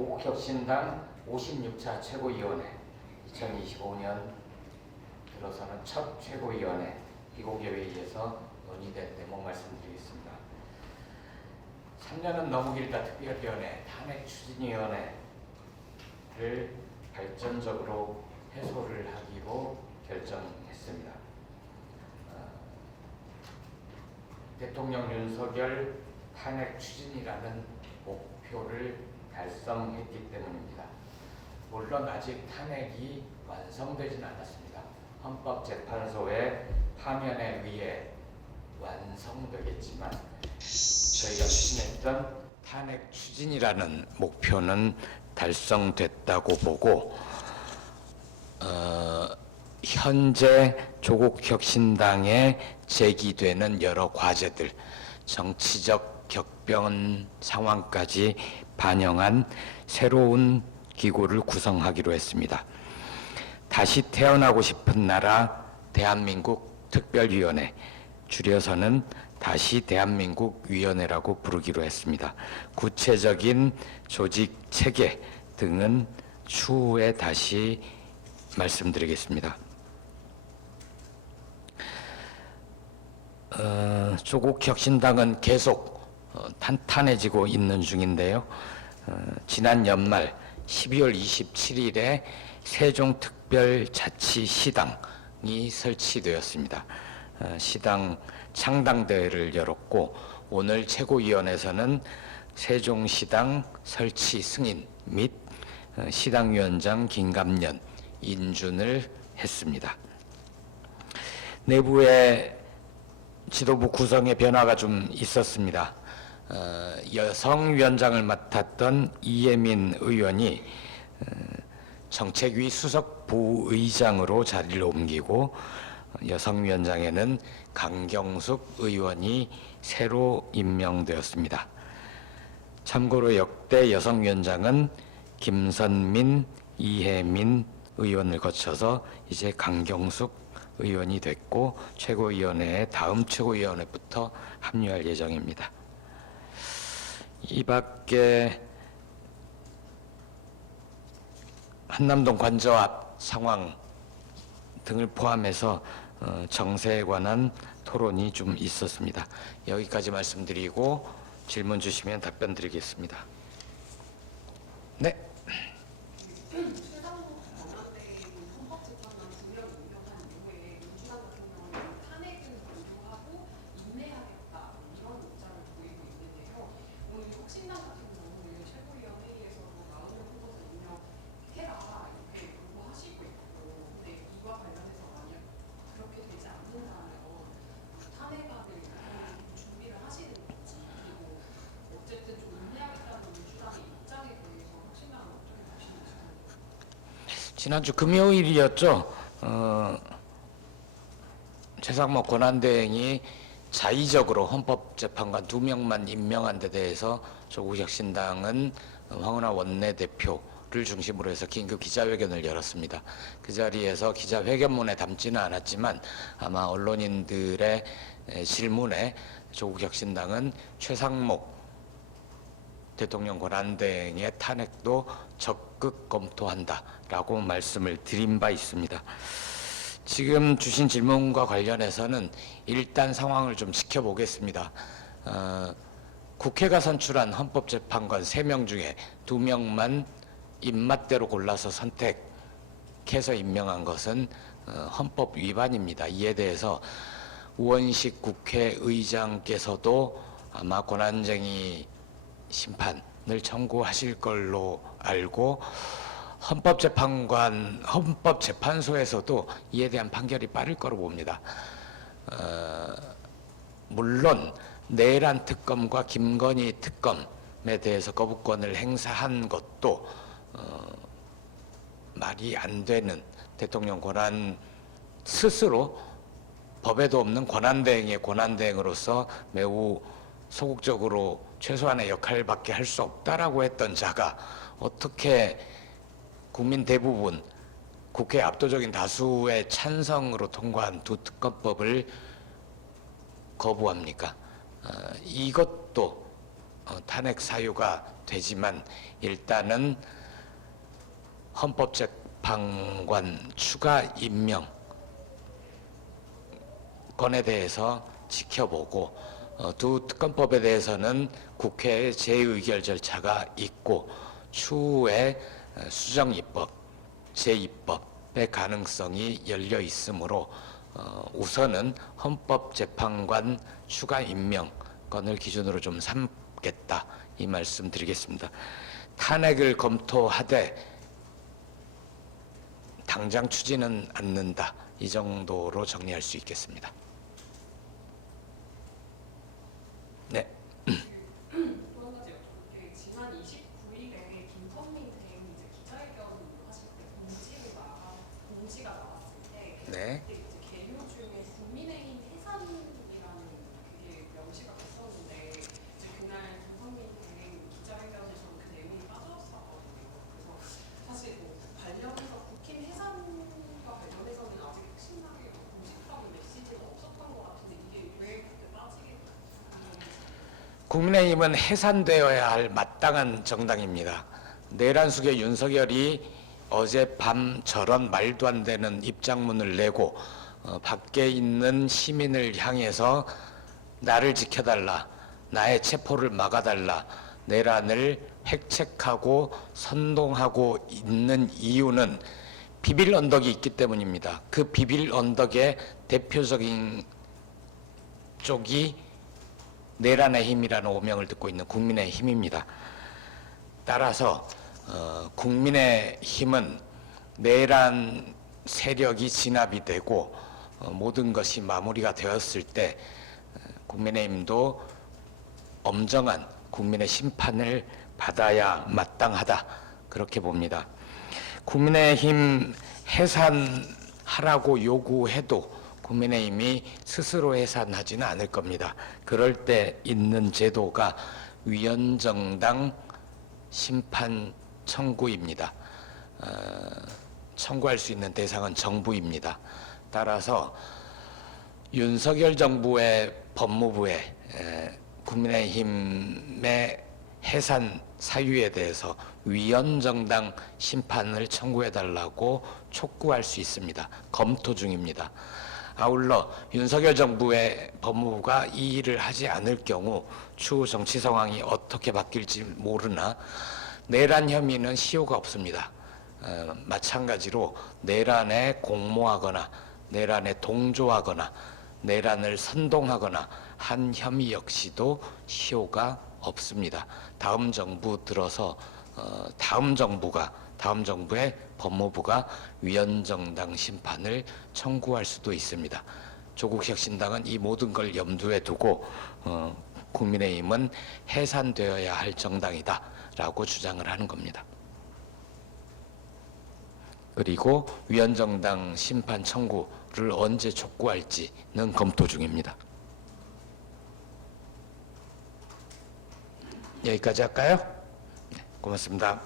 조국혁신당 56차 최고위원회 2025년 들어서는 첫 최고위원회 비공개회의에서 논의된 내용 말씀드리겠습니다. 3년은 너무 길다 특별위원회 탄핵추진위원회를 발전적으로 해소를 하기로 결정했습니다. 대통령 윤석열 탄핵 추진이라는 목표를 달성했기 때문입니다. 물론 아직 탄핵이 완성되지는 않았습니다. 헌법재판소의 파면에 의해 완성되겠지만 저희가 추진했던 탄핵 추진이라는 목표는 달성됐다고 보고 현재 조국혁신당에 제기되는 여러 과제들, 정치적 격변 상황까지 반영한 새로운 기구를 구성하기로 했습니다. 다시 태어나고 싶은 나라 대한민국 특별위원회, 줄여서는 다시 대한민국 위원회라고 부르기로 했습니다. 구체적인 조직 체계 등은 추후에 다시 말씀드리겠습니다. 조국혁신당은 계속 탄탄해지고 있는 중인데요. 지난 연말 12월 27일에 세종특별자치시당이 설치되었습니다. 시당 창당대회를 열었고 오늘 최고위원회에서는 세종시당 설치 승인 및 시당위원장 김감년 인준을 했습니다. 내부의 지도부 구성의 변화가 좀 있었습니다. 여성위원장을 맡았던 이혜민 의원이 정책위 수석 부의장으로 자리를 옮기고 여성위원장에는 강경숙 의원이 새로 임명되었습니다. 참고로 역대 여성위원장은 김선민, 이혜민 의원을 거쳐서 이제 강경숙 의원이 됐고 최고위원회에 다음 최고위원회부터 합류할 예정입니다. 이 밖에 한남동 관저앞 상황 등을 포함해서 정세에 관한 토론이 좀 있었습니다. 여기까지 말씀드리고 질문 주시면 답변 드리겠습니다. 네. 지난주 금요일이었죠. 최상목 권한대행이 자의적으로 헌법재판관 2명만 임명한 데 대해서 조국혁신당은 황운하 원내대표를 중심으로 해서 긴급 기자회견을 열었습니다. 그 자리에서 기자회견문에 담지는 않았지만 아마 언론인들의 질문에 조국혁신당은 최상목 대통령 권한대행의 탄핵도 적극 검토한다라고 말씀을 드린 바 있습니다. 지금 주신 질문과 관련해서는 일단 상황을 좀 지켜보겠습니다. 국회가 선출한 헌법재판관 3명 중에 2명만 입맛대로 골라서 선택해서 임명한 것은 헌법 위반입니다. 이에 대해서 우원식 국회의장께서도 아마 권한쟁의 심판을 청구하실 걸로 알고 헌법재판소에서도 이에 대한 판결이 빠를 거로 봅니다. 물론 내란 특검과 김건희 특검에 대해서 거부권을 행사한 것도 말이 안 되는 대통령 권한 스스로 법에도 없는 권한대행의 권한대행으로서 매우 소극적으로 최소한의 역할밖에 할 수 없다라고 했던 자가 어떻게 국민 대부분 국회 압도적인 다수의 찬성으로 통과한 2특검법을 거부합니까? 이것도 탄핵 사유가 되지만 일단은 헌법재판관 추가 임명 건에 대해서 지켜보고 두 특검법에 대해서는 국회의 재의결 절차가 있고 추후에 수정입법, 재입법의 가능성이 열려 있으므로 우선은 헌법재판관 추가 임명 건을 기준으로 좀 삼겠다 이 말씀 드리겠습니다. 탄핵을 검토하되 당장 추진은 않는다 이 정도로 정리할 수 있겠습니다. 네. 또 한 가지 여쭤볼게요. 지난 29일에 김건희 대행 이제 기자회견 하실 때 공지가 나왔을 때 네. 그때 이제 계류 중에 국민의힘 해산이라는 그게 명시가 됐었는데 이제 그날 김건희 대행 기자회견에서 그 내용이 빠졌었거든요. 그래서 사실 뭐 관련해서 국힘 해산과 관련해서는 아직 신나게 공식적인 메시지는 없었던 것 같은데 이게 왜 그때 빠지게 됐는지. 국민의힘은 해산되어야 할 마땅한 정당입니다. 내란 속에 윤석열이 어젯밤 저런 말도 안 되는 입장문을 내고 밖에 있는 시민을 향해서 나를 지켜달라, 나의 체포를 막아달라, 내란을 획책하고 선동하고 있는 이유는 비빌 언덕이 있기 때문입니다. 그 비빌 언덕의 대표적인 쪽이 내란의 힘이라는 오명을 듣고 있는 국민의힘입니다. 따라서 국민의힘은 내란 세력이 진압이 되고 모든 것이 마무리가 되었을 때 국민의힘도 엄정한 국민의 심판을 받아야 마땅하다 그렇게 봅니다. 국민의힘 해산하라고 요구해도 국민의힘이 스스로 해산하지는 않을 겁니다. 그럴 때 있는 제도가 위헌정당 심판 청구입니다. 청구할 수 있는 대상은 정부입니다. 따라서 윤석열 정부의 법무부에 국민의힘의 해산 사유에 대해서 위헌정당 심판을 청구해달라고 촉구할 수 있습니다. 검토 중입니다. 아울러 윤석열 정부의 법무부가 이 일을 하지 않을 경우 추후 정치 상황이 어떻게 바뀔지 모르나 내란 혐의는 시효가 없습니다. 마찬가지로 내란에 공모하거나 내란에 동조하거나 내란을 선동하거나 한 혐의 역시도 시효가 없습니다. 다음 정부 들어서 다음 정부의 법무부가 위헌정당 심판을 청구할 수도 있습니다. 조국혁신당은 이 모든 걸 염두에 두고 국민의힘은 해산되어야 할 정당이다라고 주장을 하는 겁니다. 그리고 위헌정당 심판 청구를 언제 촉구할지는 검토 중입니다. 여기까지 할까요? 네, 고맙습니다.